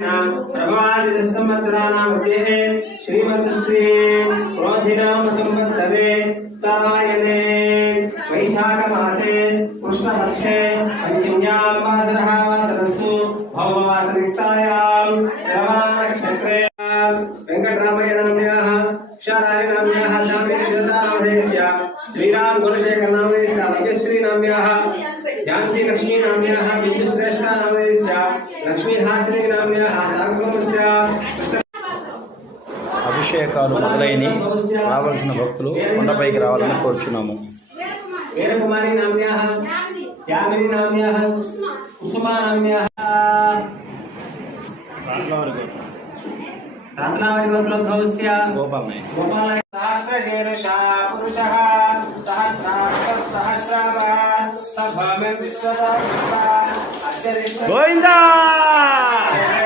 प्रभवादिदशसंवत्सराणामध्ये श्रीमन्तश्री क्रोधिनाम संवत्सरे उत्तरायणे वैशाखमासे कृष्णपक्षे पञ्चम्यां वासरः वासरस्तु भौमवासरिक्तायां श्रवणनक्षत्रे वेङ्कटरामయ్య नाम्न्याः क्षाराय नाम्न्याः शाम्भवीरतानामधेयस्य श्रीराम गुणशेखर नामधेयस्य भाग्यश्री नाम्न्याः झांसी लक्ष्मी नाम्न्याः बिन्दुश्रेष्ठा नामधेयस्य लक्ष्मीहासिनी नाम्न्याः सार्वभौमस्य అభిషేకాలు మొదలైన రావాల్సిన భక్తులు కొండపైకి రావాలని కోరుచున్నాము. వీరకుమారి నామ్న్యాః యామిని నామ్న్యాః కుసుమా నామ్న్యాః రాత్లావరి గోత్రోద్భవస్య గోపాలయ్య సహస్రశీర్షా పురుషః సహస్రాక్ష సహస్రాభ సభామే విశ్వదా గోవిందా.